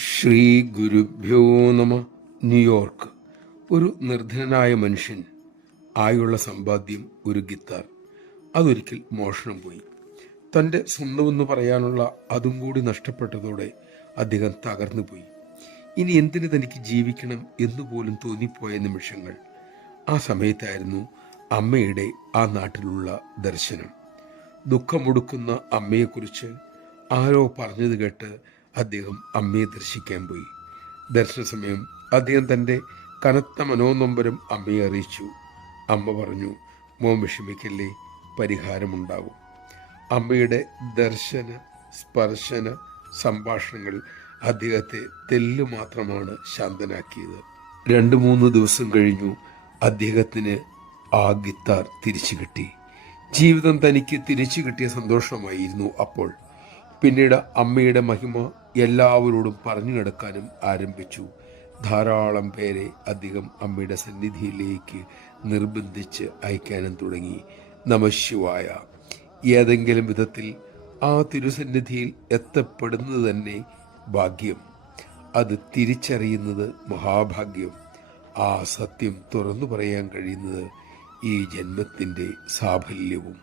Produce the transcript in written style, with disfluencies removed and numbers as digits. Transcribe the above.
ശ്രീ ഗുരുഭ്യോ നമ. ന്യൂയോർക്ക്. ഒരു നിർധനനായ മനുഷ്യൻ, ആയുള്ള സമ്പാദ്യം ഒരു ഗിത്താർ. അതൊരിക്കൽ മോഷണം പോയി. തൻ്റെ സ്വന്തമെന്ന് പറയാനുള്ള അതും കൂടി നഷ്ടപ്പെട്ടതോടെ അദ്ദേഹം തകർന്നു പോയി. ഇനി എന്തിന് തനിക്ക് ജീവിക്കണം എന്നുപോലും തോന്നിപ്പോയ നിമിഷങ്ങൾ. ആ സമയത്തായിരുന്നു അമ്മയുടെ ആ നാട്ടിലുള്ള ദർശനം. ദുഃഖമൊടുക്കുന്ന അമ്മയെക്കുറിച്ച് ആരോ പറഞ്ഞത് കേട്ട് അദ്ദേഹം അമ്മയെ ദർശിക്കാൻ പോയി. ദർശന സമയം അദ്ദേഹം തൻ്റെ കനത്ത മനോനൊമ്പരം അമ്മയെ അറിയിച്ചു. അമ്മ പറഞ്ഞു, മോൻ വിഷമിക്കല്ലേ, പരിഹാരമുണ്ടാകും. അമ്മയുടെ ദർശന സ്പർശന സംഭാഷണങ്ങൾ അദ്ദേഹത്തെ തെല്ലു മാത്രമാണ് ശാന്തനാക്കിയത്. 2-3 ദിവസം കഴിഞ്ഞു അദ്ദേഹത്തിന് ആ ഗിത്താർ തിരിച്ചു കിട്ടി. ജീവിതം തനിക്ക് തിരിച്ചു കിട്ടിയ സന്തോഷമായിരുന്നു അപ്പോൾ. പിന്നീട് അമ്മയുടെ മഹിമ എല്ലാവരോടും പറഞ്ഞു കിടക്കാനും ആരംഭിച്ചു. ധാരാളം പേരെ അദ്ദേഹം അമ്മയുടെ സന്നിധിയിലേക്ക് നിർബന്ധിച്ച് അയക്കാനും തുടങ്ങി. നമഃശിവായ. ഏതെങ്കിലും വിധത്തിൽ ആ തിരുസന്നിധിയിൽ എത്തപ്പെടുന്നത് തന്നെ ഭാഗ്യം. അത് തിരിച്ചറിയുന്നത് മഹാഭാഗ്യം. ആ സത്യം തുറന്നു പറയാൻ കഴിയുന്നത് ഈ ജന്മത്തിൻ്റെ സാഫല്യവും.